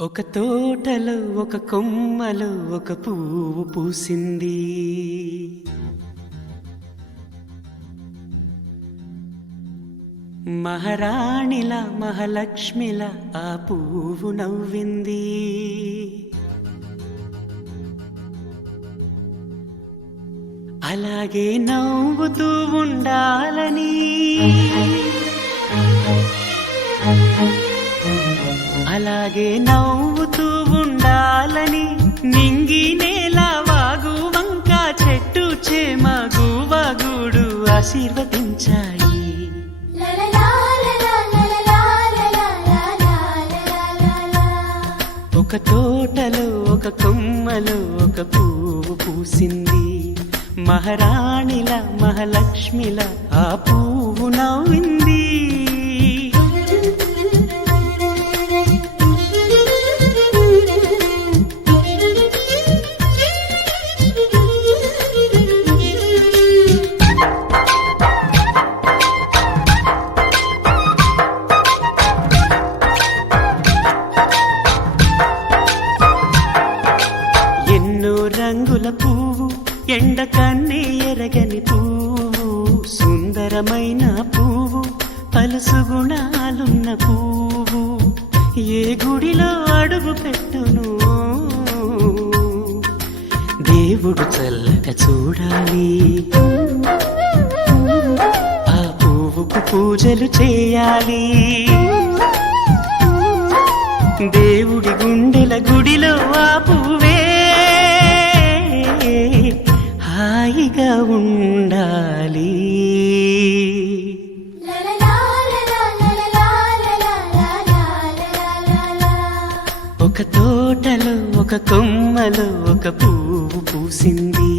ఒక తోటలో ఒక కొమ్మలో ఒక పువ్వు పూసింది. మహారాణిల మహాలక్ష్మిల ఆ పువ్వు నవ్వింది. అలాగే నవ్వుతూ ఉండాలని, అలాగే నవ్వుతూ ఉండాలని నింగి నేల వాగు వంక చెట్టు చేమ గువగూడు ఆశీర్వదించాయి. ఒక తోటలో ఒక కొమ్మలో ఒక పువ్వు పూసింది. మహారాణిల మహాలక్ష్మిల ఆ పువ్వు నవ్వింది. రంగుల పువ్వు, ఎండ కన్నే ఎరగని పువ్వు, సుందరమైన పువ్వు, పలుసు గుణాలున్న పువ్వు, ఏ గుడిలో అడుగు పెట్టును దేవుడు చల్లగా చూడాలి. ఆ పువ్వుకు పూజలు చేయాలి. దేవుడి గుండెల గుడిలో ఆ పువ్వే హాయిగా ఉండాలి. ఒక తోటలో ఒక కొమ్మలో ఒక పువ్వు పూసింది.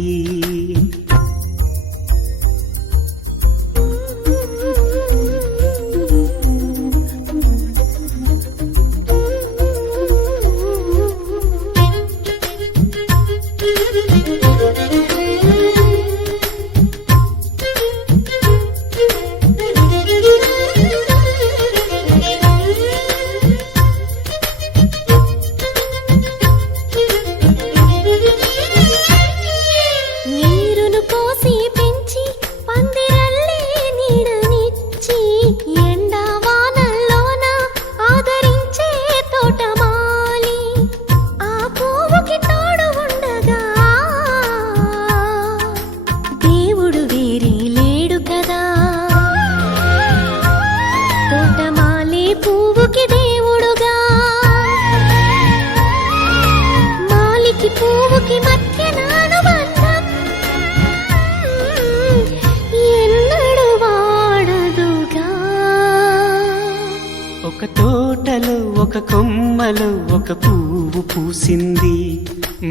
ఒక తోటలో ఒక కొమ్మలో ఒక పువ్వు పూసింది.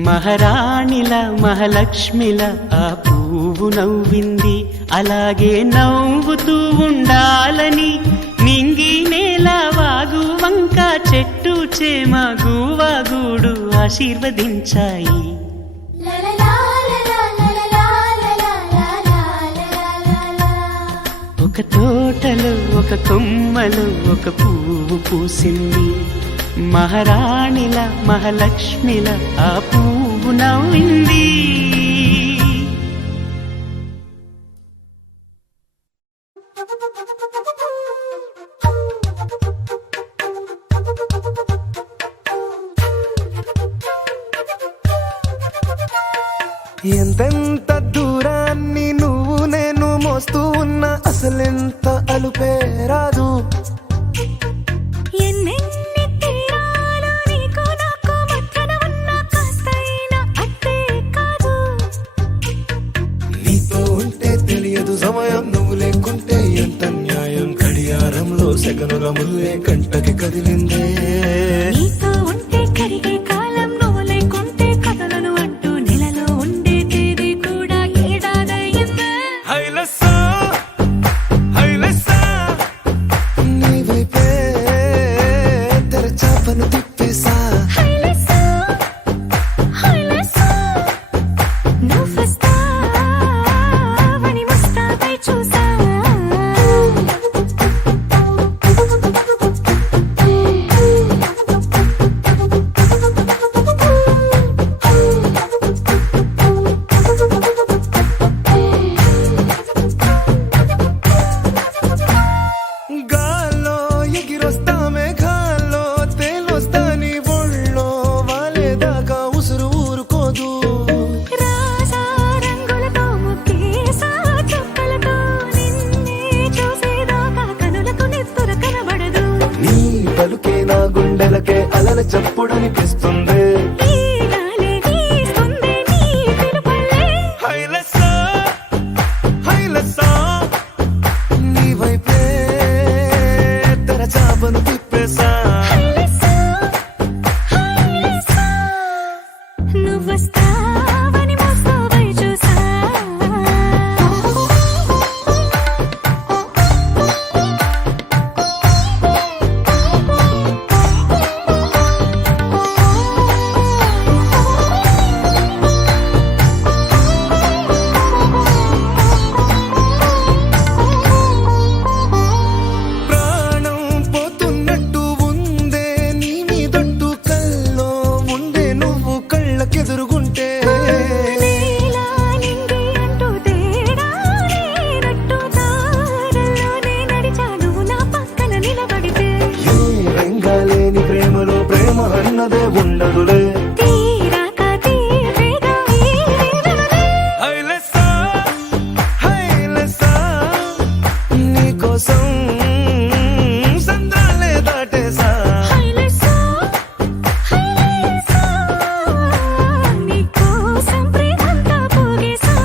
మహారాణిల మహాలక్ష్మిల ఆ పువ్వు నవ్వింది. అలాగే నవ్వుతూ ఉండాలని నింగి నేల వాగు వంక చెట్టు చేమ గువగూడు ఆశీర్వదించాయి. ఒక తోటలో ఒక కొమ్మలో ఒక పువ్వు పూసింది. మహారాణిల మహాలక్ష్మిల ఆ పువ్వు నవ్వింది. ఎంతెంత దూరాన్ని నువ్వు నేను మోస్తూ ఉన్నా అసలెంత అలుపే రాదు. ఎన్నెన్ని తీరాలు నీకు నాకు మధ్యన ఉన్న కాస్తైనా అట్టే కాదు. నీతో ఉంటే తెలియదు సమయం, నువ్వు లేకుంటే ఎంత న్యాయం. గడియారంలో సెకనుల ముల్లే కంటకి కదిలిందే. నీతో ఉంటే కరిగే కాలం, నువ్వు లేకుంటే కథలను అంటూ నెలలో ఉండే తేదీ కూడా ఏడాదయ్యిందే. హైలెస్సా హైలెస్సా నీ వైపే తెరచాపను తిప్పేసా. హైలెస్సా హైలెస్సా నువ్వు వస్తావని ముస్తాబై చూసా. అలల చప్పుడనిపిస్తుంది. ఈ గాలి వీస్తుంది నీ పిలుపులే. హైలెస్సా, హైలెస్సా, నీ వైపే తెరచాపను తిప్పేసా. హైలెస్సా, హైలెస్సా, నువ్వొస్తావని మోస్తావై చూసా. ప్రాణం పోతున్నట్టు ఉందే నీ మీదొట్టు, కల్లో ఉండే నువ్వు కళ్ళకెదురుగుంటే. నీలా నింగి అంటూ తేడా లేనట్టు తారల్లోనే నడిచాను నా పక్కన నిలబడితే. ఏ రంగాలేని ప్రేమలో ప్రేమ అన్నదే ఉండదులే. తీరాక తీరేగా ఈ వేదనలే. హైలెస్సా, హైలెస్సా, నీకోసం సంద్రాలే దాటేసా. హైలెస్సా, హైలెస్సా, నీకోసం ప్రేమంతా పోగేసా.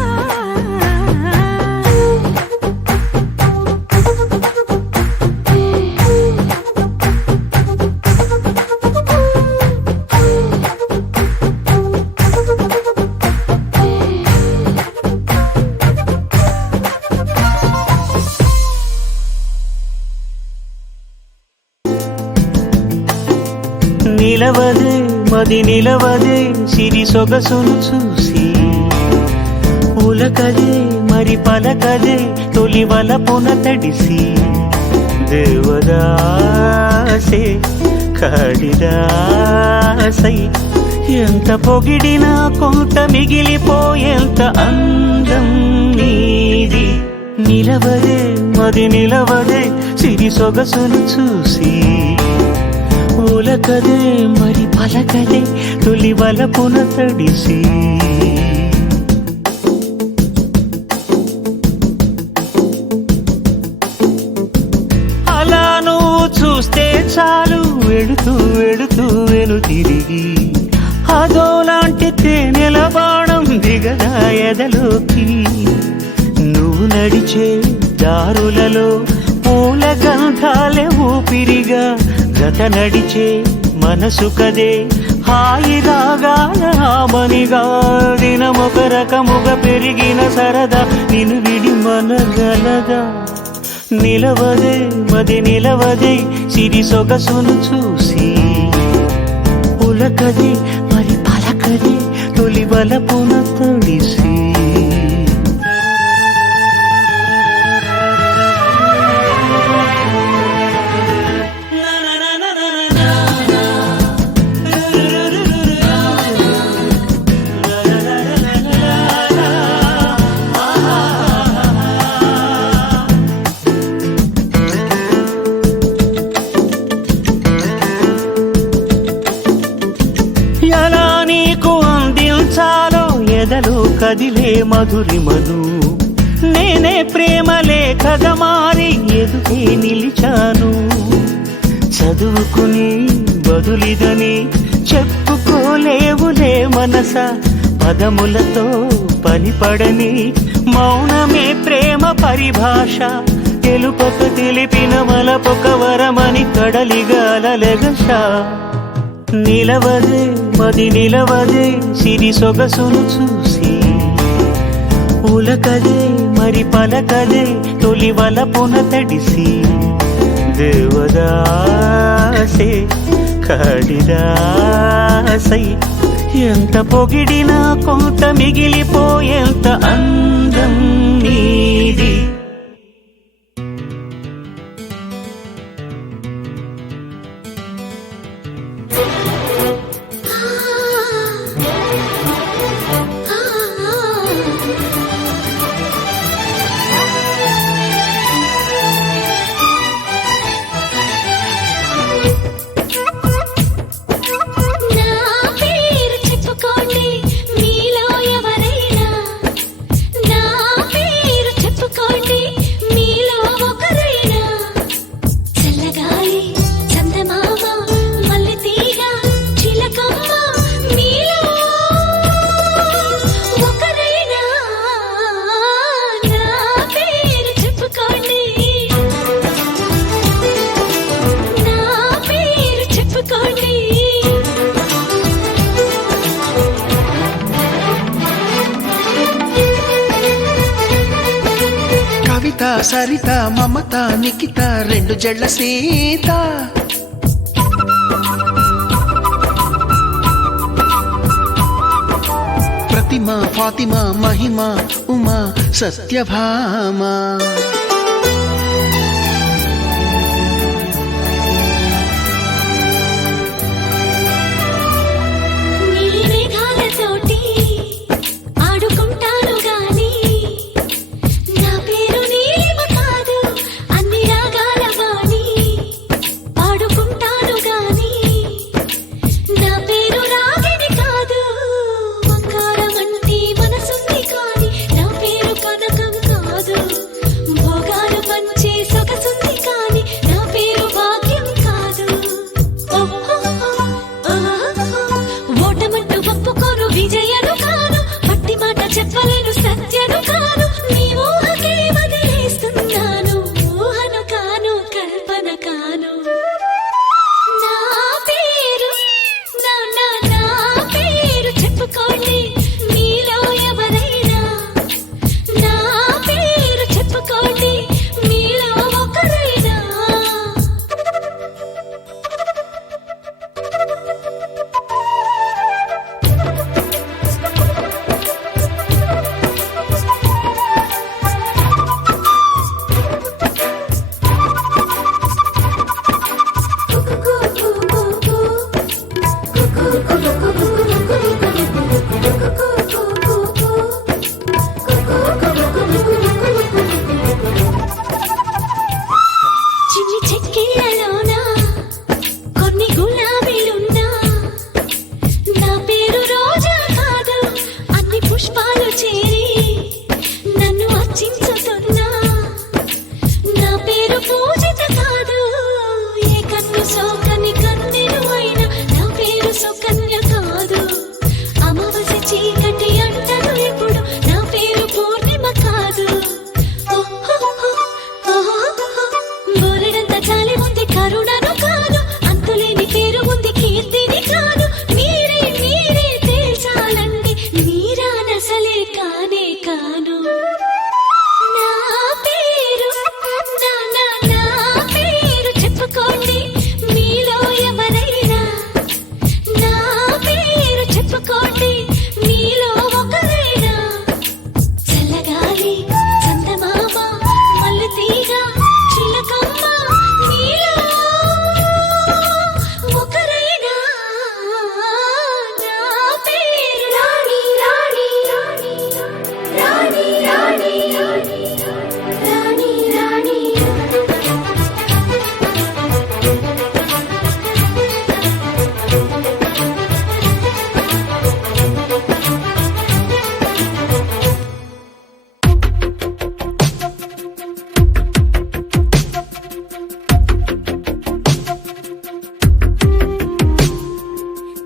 నిలవదే మది నిలవదే సిరి సొగసును చూసి, ఉలకదే మరి పలకదే తొలి వలపున తడిసి. దేవదాసే కాళిదాసై ఎంత పొగిడినా కొంత మిగిలిపోయేంత అందం నీది. నిలవదే మది నిలవదే సిరి సొగసును చూసి, ఉలకదే మరి పలకదే తొలి వలపున తడిసి. అలా నువ్వు చూస్తే చాలు వెళుతూ వెళుతూ వెను తిరిగి, అదోలాంటి తేనెల బాణం దిగదా ఎదలోకి. నువ్వు నడిచే దారులలో పూల గంధాలే ఊపిరిగా, గత నడిచే మనసు కదే హాయి రాగాల హామనిగా. దినమొక రకముగా పెరిగిన సరదా నిన్ను విడి మనగలదా. నిలవదే మది నిలవదే సిరి సొగసును చూసి, ఉలకదే మరి పలకదే తొలి వలపున తడిసి. ఎలా నీకు అందించాలో ఎదలో కదిలే మధురిమను, నేనే ప్రేమ లేఖగా మారి ఎదుటే నిలిచాను. చదువుకుని బదులిదని చెప్పుకోలేవులే మనస, పదములతో పనిపడని మౌనమే ప్రేమ పరిభాష. తెలుపక తెలిపిన వలపొక వరమని కడలిగాలెగష. నిలవదే మది నిలవదే సిరి సొగసును చూసి, ఉలకదే మరి పలకదే తొలి వలపున తడిసి. దేవదాసే కాళిదాసై ఎంత పొగిడినా కొంత మిగిలిపోయేంత అందం నీది. మీలో ఎవరైనా నా పేరు చెప్పుకోండి. సరిత మమత నిఖిత రెండు జడ్ల సీత ప్రతిమ ఫాతిమా మహిమ ఉమా సత్యభామ మేఘాలతోటి ఆడుకుంటాను గాని నా పేరు నీలిమ కాదు అన్ని రాగాల వాణి పాడుకుంటాను గాని నా పేరు రాగిణి కాదు బంగారం అంటే మనసుంది కాని నా పేరు కనకం కాదు భోగాలు పంచే సొగసుంది కాని నా పేరు భాగ్యం కాదు ఓటమంటూ ఒప్పుకోను విజయను కాను పట్టి మాట చెప్పలేను సత్యను కాను నీ ఊహకే వదిలేస్తున్నాను ఊహను కాను కల్పన కాను నా పేరు నా పేరు చెప్పుకోండి మీలో ఎవరైనా నా పేరు చెప్పుకోండి మీలో ఒకరైనా చిన్ని చెక్కిళ్ళలోనా కొన్ని గులాబీలున్నా నా పేరు రోజా కాదు అన్ని పుష్పాలు చేరి నన్ను అర్చించుతున్నా నా పేరు పూజిత కాదు ఏ కన్ను సోకని కన్నెలు అయినా నా పేరు సుకన్య కాదు అమావాస్య చీకటి అంటను ఎప్పుడు నా పేరు పూర్ణిమ కాదు బోరెడంత చాలి ఉంది కరుణను కాను అంతులేని పేరు ఉంది కీర్తిని కాను మీరే తేల్చాలండి మీరానసలే కానే కాను నా పేరు నా పేరు చెప్పుకోండి మీలో ఎవరైనా నా పేరు చెప్పుకోండి మీలో ఒకరైనా చల్లగాలి చందమామ మల్లెతీగ చిలకమ్మ మీలో ఒకరైనా నా పేరు రాణి రాణి రాణి రాణి రాణి రాణి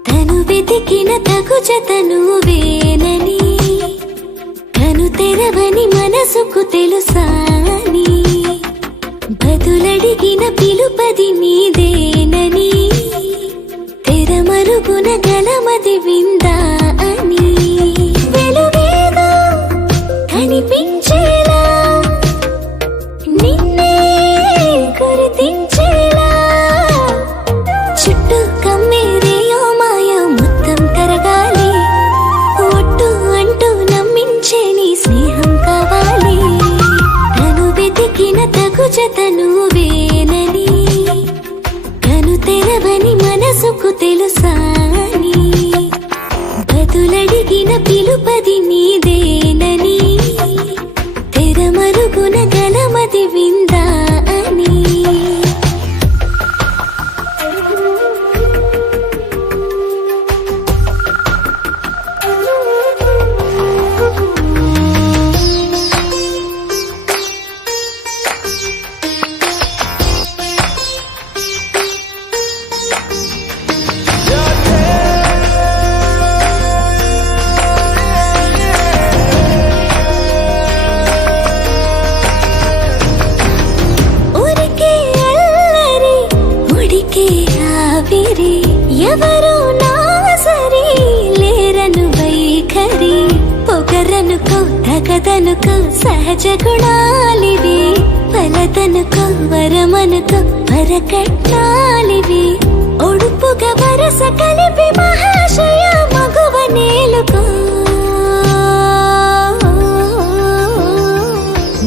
తను వెతికిన తగు జతను వేనని తను తెరవని మనసుకు తెలుసాని బదులడిగిన పిలుపది నీదేనని తెరమరుగున గలమది విందా అని వెలుగేదో కనిపించేలా నిన్నే గుర్తించేలా చుట్టూ కమ్మేరేయో మాయ మొత్తం కరగాలి ఒట్టు అంటూ నమ్మించే నీ స్నేహం కావాలి తను వెతికిన తగు జతను వేనని తను తెరవని మనసుకు తెలుసాని బదులడిగిన పిలుపది నీదేనని తెరమరుగున గలమది విందా అని Yeah. Yeah. Yeah. Yeah. Yeah. Yeah. Yeah. Yeah. నా పేరు తగదనుకో సహజ గుణాలివి ఫలదనుకో వరమనుకో వరకట్నాలివి ఒడుపుగా వరస కలిపి మహాశయ మగువ నేలుకో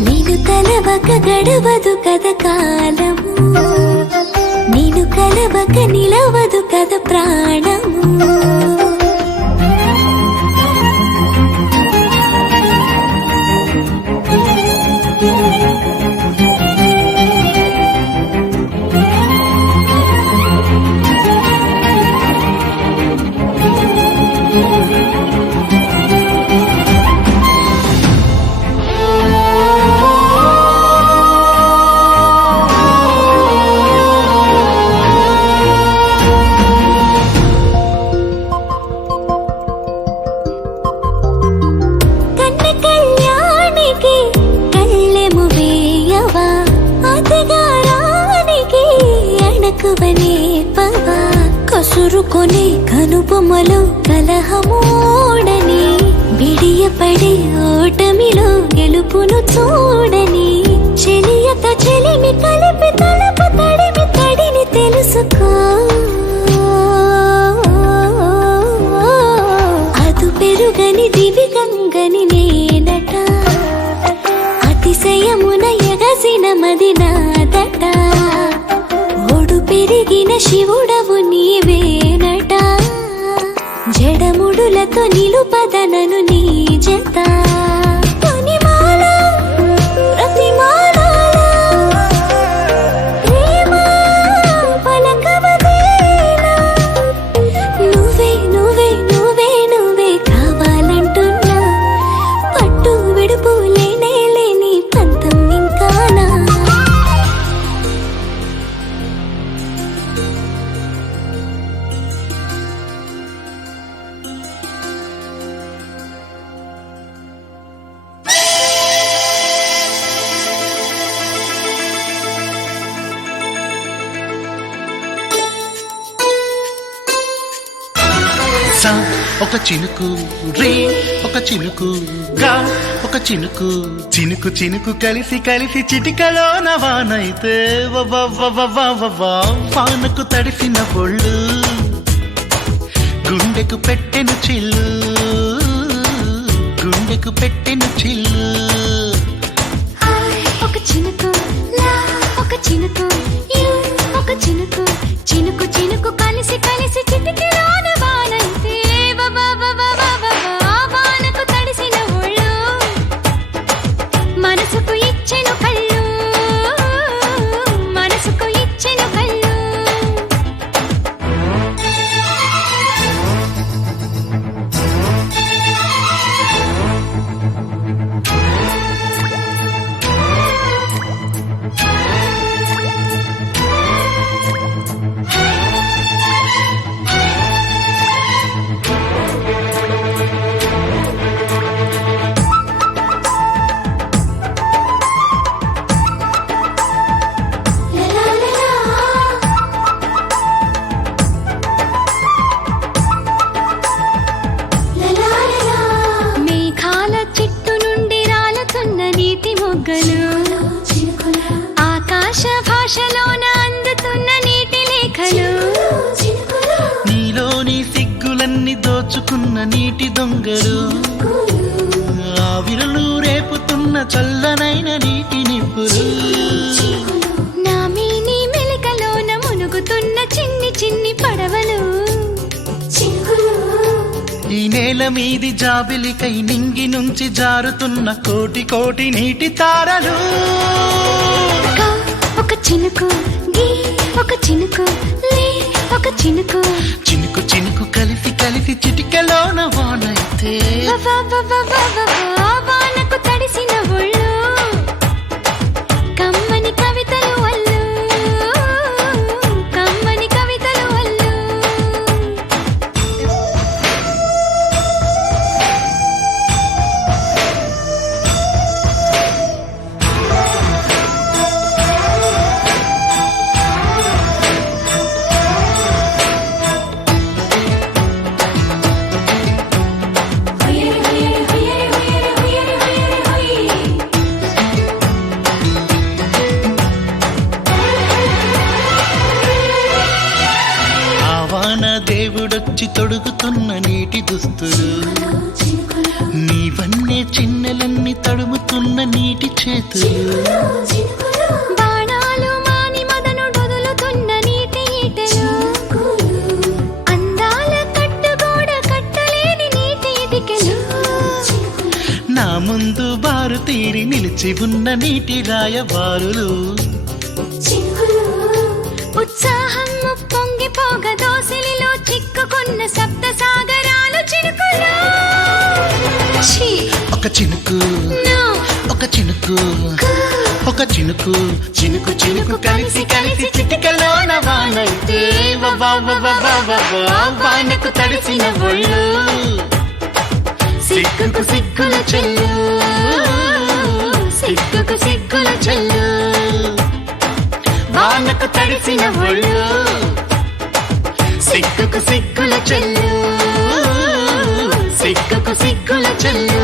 నేను కలవక గడవదు కథ కాలము నేను కలవక నిలవదు కథ ప్రాణము కసురుకొనే కనుబొమ్మలో కలహమోడని బిడియపడే ఓటమిలో గెలుపును చూడని చెలియత చెలిమి కలిపి తలపు తడిమి తడిని తెలుసుకో అదు పెరుగని దివి గంగని నేనట అతిశయమున ఎగసిన మది నాదట పెరిగిన శివుడవు నీవేనట జడముడులతో నిలుపదనను నీ జత తొనిమాల ప్రతిమాల ప్రేమ పలకవదేలా నువ్వే నువ్వే నువ్వే నువ్వే కావాలంటున్నా పట్టు విడుపు లేనే లేని పంతం ఇంకానా సా ఒక చినుకు రే ఒక చినుకు గా ఒక చినుకు చినుకు చినుకు కలిసి కలిసి చిటికలోన వానైతే వానకు తడిసిన పొళ్ళు గుండెకు పెట్టెను చిల్లు గుండెకు పెట్టెను చిల్లు ఒక చినుకు లా ఒక చినుకు యు ఒక చినుకు చినుకు చినుకు కలిసి కలిసి చిటికెలోన వానైతే వానకు తడిసిన ఒళ్ళు మనసుకు ఇచ్చెను కళ్ళు మనసుకు ఇచ్చెను కళ్ళు ఆకాశ భాషలోన అందుతున్న నీటి లేఖలు నీలోని సిగ్గులన్నీ దోచుకున్న నీటి దొంగలు ఆవిరలు రేపుతున్న చల్లనైన నీటి నిప్పులు నా మీని మెలికలోన మునుగుతున్న చిన్ని చిన్ని పడవలు ఈ నేల మీది జాబిలికై నింగి నుంచి జారుతున్న కోటి కోటి నీటి తారలు ఒక చినుకు గీ ఒక చినుకు లే ఒక చినుకు చినుకు చినుకు కలిసి కలిసి చిటికెలోన వానైతే వానకు తడిసిన ఒళ్ళు కమ్మని కవితలు అల్లు కమ్మని కవితలు అల్లు తొడుగుతున్న నీటి దుస్తులు నీవన్నే చిన్నెలన్నీ తడుముతున్న నీటి చేతులు బాణాలు మాని మదను డొదులుతున్న నీటి ఈటెలు అందాల కట్టుగోడ కట్టలేని నీటి ఇటికెలు నా ముందు బారు తీరి నిలిచి ఉన్న నీటి రాయబారులు ఉత్సాహం పొంగిపోగ దోసిలిలో చిక్కుకున్న సప్త సాగరాలు చినుకులు ఛీ! ఒక చినుకు No! ఒక చినుకు ఒక చినుకు చినుకు చినుకు కలిసి కలిసి చిటికలోన వానైతే వానకు తడిసిన ఒళ్ళు సిగ్గుకు సిగ్గుల చెల్లు సిగ్గుకు సిగ్గుల చెల్లు వానకు తడిసిన ఒళ్ళు సిగ్గుకు సిగ్గుల చెల్లు సిగ్గుకు సిగ్గుల చెల్లు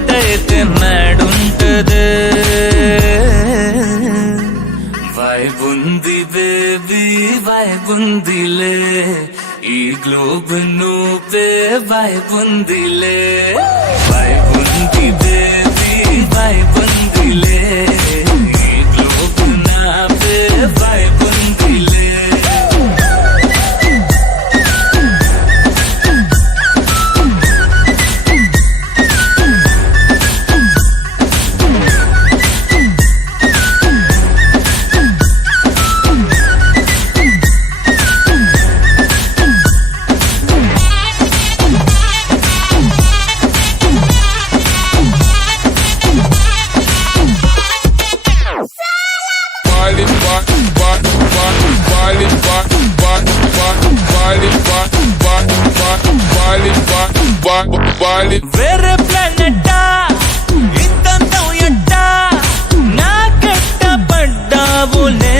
ఒకటైతే నాడుంటదే వైబుంది బేబీ వైబుందిలే ఈ గ్లోబ్ నువ్వే వైబుందిలే వైబుంది బేబీ వైబుందిలే ఈ గ్లోబ్ నావే వైబుందిలే వేరే ప్లానెట్టా ఇంతంతం ఎట్టా నాకెట్ట పడ్డావులే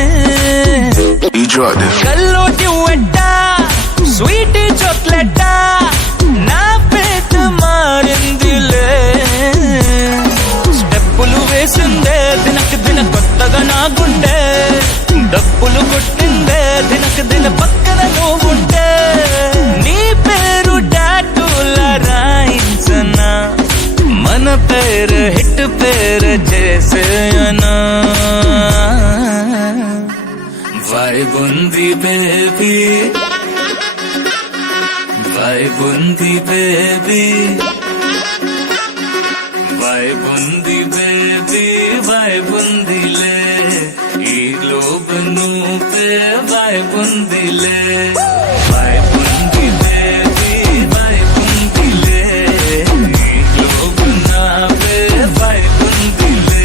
కల్లోటి వెట్టా స్వీట్ చాక్లెట్టా నా పేట మారిందిలే స్టెప్పులు వేసిందే దినకు దిన కొత్తగా నా గుండె డప్పులు కొట్టిందే దినకు దిన పక్కన నువ్వుంటే నీ పేరు టాటూల రాయించనా మన పేరు హిట్ పేరు చేసేయనా వైబుంది బేబీ వైబుంది బేబీ వైబుంది బేబీ వైబుందిలే ఈ గ్లోబ్ నువ్వే వైబుందిలే వైబుంది బేబీ వైబుందిలే ఈ గ్లోబ్ నావే వైబుందిలే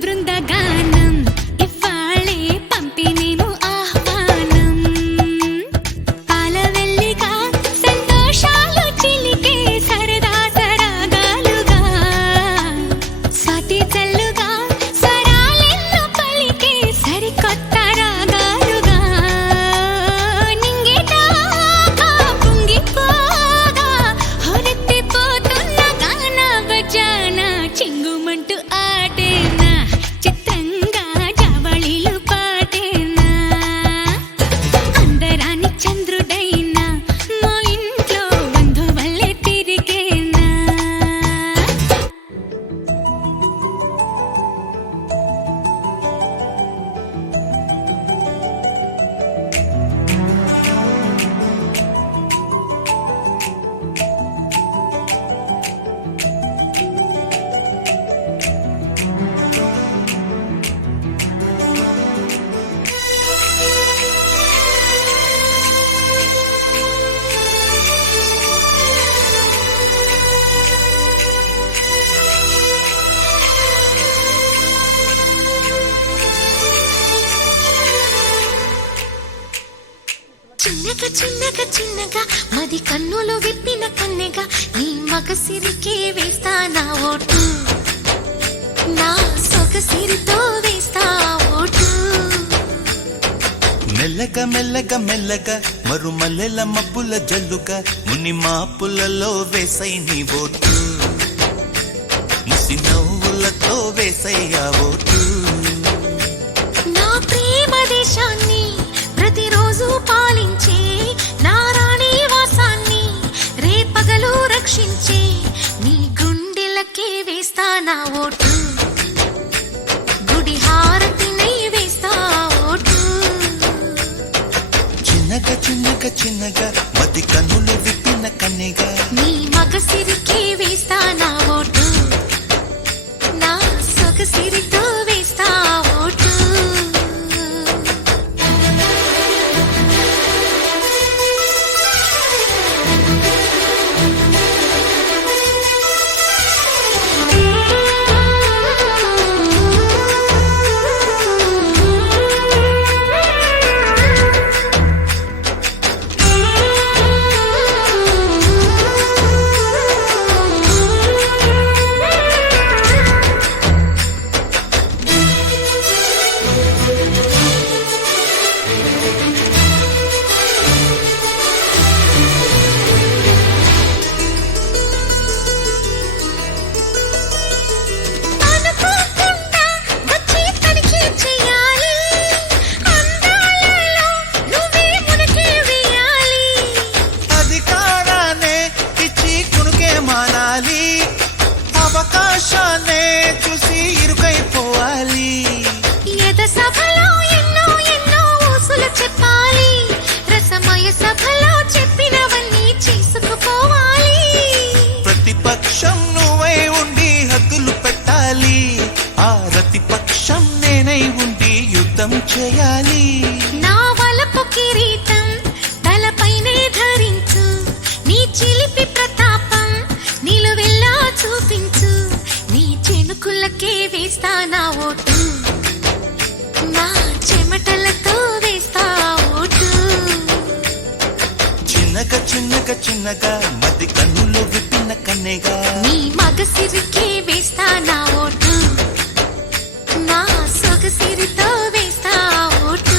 బృందగానం ఇవ్వాళే పంపినేము ఆహ్వానం పాలవెల్లిగా సంతోషాలు చిలికే సరదా సరాగాలుగా స్వాతి చల్లుగా స్వరాలెన్నో పలికే సరికొత్త రాగాలుగా నింగిదాకా పొంగిపోగా హొరెత్తిపోతున్న గాన భజన చింగుమంటూ ఆడేనా చిత్రంగా జావళీలు పాడేనా అందరాని చంద్రుడైనా మా ఇంట్లో బంధువల్లే తిరిగేనా చిన్నగా చిన్నగా చిన్నగా మది కన్నులు విప్పిన కన్నెగా నీ మగసిరికే వేస్తా నా ఓటు నా సొగసిరితో వేస్తా ఓటు మెల్లగా మెల్లగా మెల్లగా మరుమల్లెల మబ్బుల జల్లుగా ముని మాపులలో వేసై నీ బోటు ముసి నవ్వులతో వేసయ్యా ఓటు నా ప్రేమ దేశాన్ని ప్రతిరోజు పాలించే నా రాణి వాసాన్ని రేపగలు రక్షించే నీ గుండెలకే వేస్తా నా ఓటు గుడి హారతినై వేస్తా ఓటు చిన్నగా చిన్నగా చిన్నగా మది కన్నులు విప్పిన కన్నెగా నీ మగసిరికే వేస్తా నా ఓటు నా సొగసిరితో వేస్తా ఓటు అనుకోకుండా వచ్చి తనిఖీ చేయాలి అందాలలో నువ్వే మునకే వేయాలి అధికారాన్నే ఇచ్చి కునుకే మానాలి అవకాశాన్నే చూసి ఇరుకైపోవాలి ఎద సభలో ఎన్నో ఎన్నో ఊసులు చెప్పాలి రసమయ సభలో చెప్పినవన్నీ చేసుకుపోవాలి ప్రతిపక్షం నువ్వై ఉండి హద్దులు పెట్టాలి ఆ ప్రతిపక్షం నేనై ఉండి యుద్ధం చేయాలి నా వలపు కిరీటం తలపైనే ధరించు నీ చిలిపి ప్రతాపం నిలువెల్లా చూపించు నీ చెనుకులకే వేస్తా నా ఓటు నా చెమటలతో వేస్తా ఓటు చిన్నగా చిన్నగా చిన్నగా మది కన్నులు విప్పిన కన్నెగా నీ మగసిరికే వేస్తా నా ఓటు నా సొగసిరితో వేస్తా ఓటు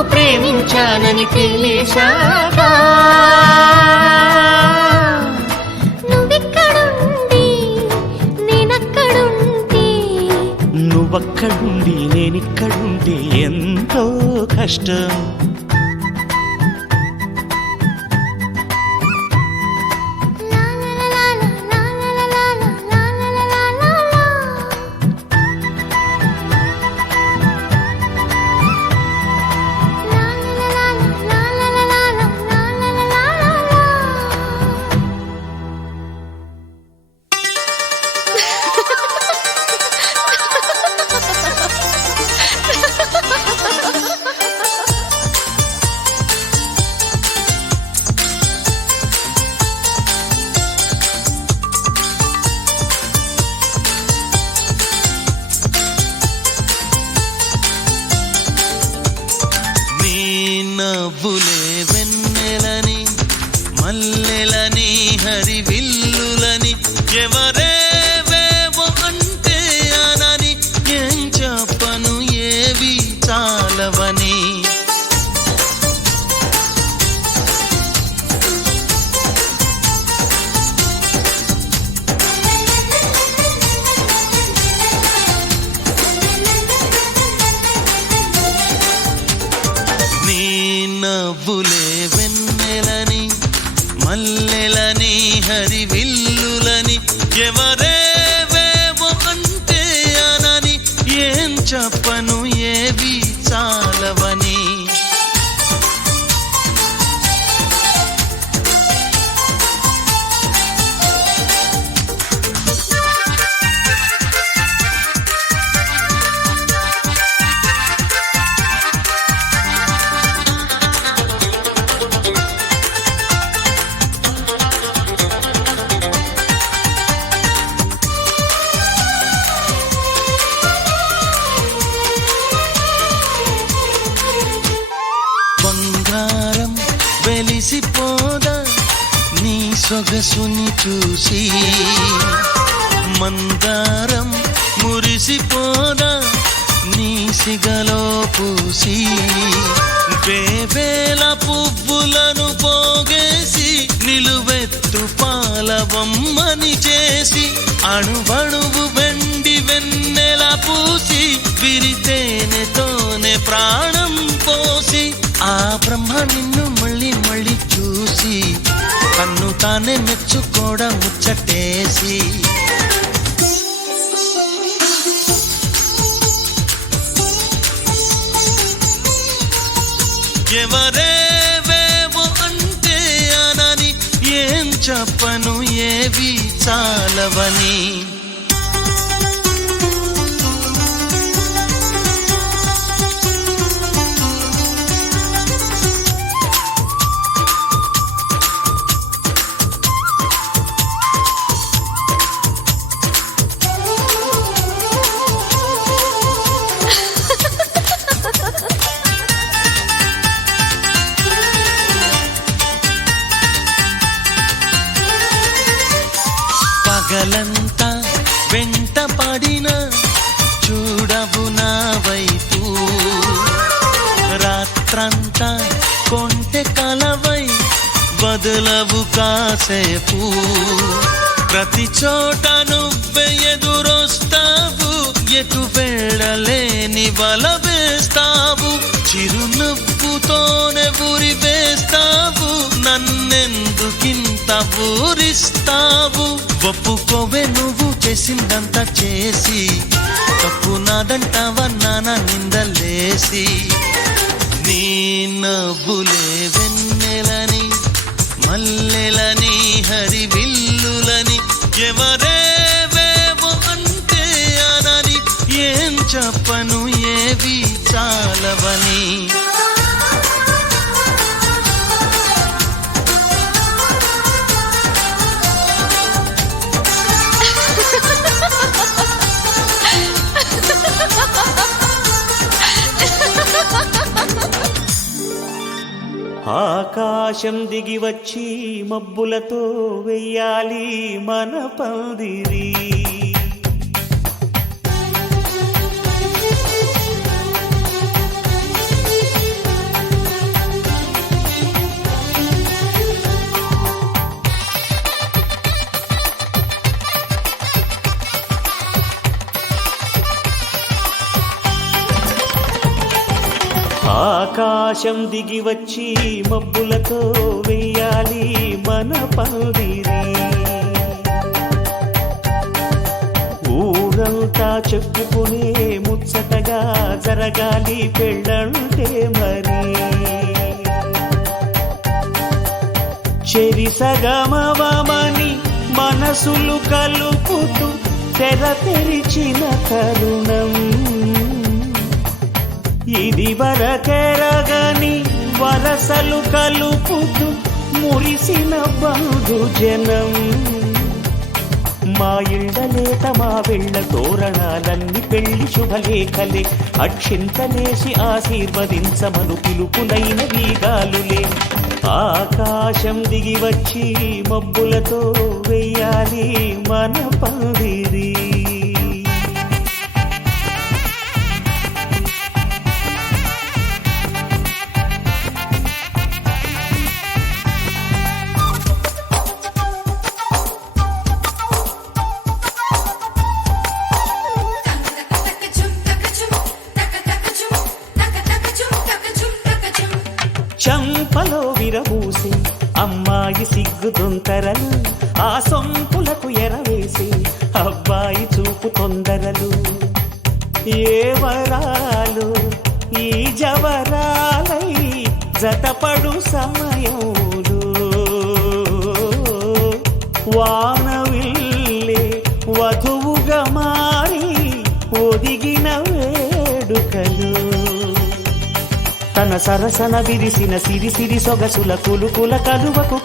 అని తెలిసాక నువ్వెక్కడుండి నేనక్కడుంటే నువ్వక్కడుండి నేనిక్కడుంటే ఎంతో కష్టం. నవ్వులే వెన్నెలని మల్లెలని హరివిల్లులని ఎవరేవేవో అంటే అనని ఏం చెప్పను ఏవి చాలవని. నవ్వులే వెన్నెలని మల్లెలని హరివిల్లులని ఎవరేవేవో అంటే అనని ఏం చెప్పను ఏవి చాలవని. బంగారం వెలిసిపోదా నీ సొగసుని చూసి, మందారం మురిసిపోదా నీ సిగలో పూసి, వేవేల పువ్వులను పోగేసి నిలువెత్తు పాలవమ్మని చేసి, అణువణువు వెండి వెన్నెల పూసి విరితేనెతోనే ప్రాణం పోసి, ఆ బ్రహ్మ నిన్ను మళ్ళీ మళ్ళీ చూసి తన్ను తానే మెచ్చుకోవడం ముచ్చటేసి. ఎవరేవేవో అంటే అనని ఏం చెప్పను ఏవి చాలవని. పగలంతా వెంట పడిన చూడవు నా వైపు, రాత్రంతా కొంటె కలవై వదలవు కాసేపు, ప్రతి చోట నువ్వే ఎదురొస్తావు, ఎటు వెళ్ళలేని వల వేస్తావు, చిరునవ్వుతోనే ఊరి వేస్తావు, నన్నెందుకింత ఊరిస్తావు. ఒప్పుకోవే నువ్వు చేసిందంతా చేసి, తప్పు నాదంటావా నాన్న నిందలేసి. నీ నవ్వులే వెన్నెలని మల్లెలని హరివిల్లులని ఎవరేవేవో అంటే అనని ఏం చెప్పను ఏవి చాలవని. ఆకాశం దిగి వచ్చి మబ్బులతో వెయ్యాలి మన పందిరి, ఆకాశం దిగి వచ్చి మబ్బులతో వెయ్యాలి మన పందిరి. ఊరంతా చెప్పుకునే ముచ్చటగా జరగాలి పెళ్ళంటే మరి. చెరిసగమవమని మనసులు కలుపుతూ తెర తెరిచిన తరుణం ఇది వరకెరగని వరసలు కలుపుతూ మురిసిన బంధుజనం. మా ఇళ్ళలేత మా వెళ్ళ తోరణాలన్నీ పెళ్లి శుభలేఖలే. అక్షింతలేసి ఆశీర్వదించమను పిలుపులైన వీగాలులే. ఆకాశం దిగి వచ్చి మబ్బులతో వెయ్యాలి మన పందిరి. చంపలో విరబూసి అమ్మాయి సిగ్గు దొంతరలు. ఆ సొంపులకు ఎరవేసి అబ్బాయి చూపు తొందరలు. ఏ వరాలు ఈ జవరాలై జతపడు సమయంలో వానవిల్లే వధువుగా మారి ఒదిగిన వేడుకలు. తన సరసన విరిసిన సిరి సిరి సొగసుల కులుకుల కలువకు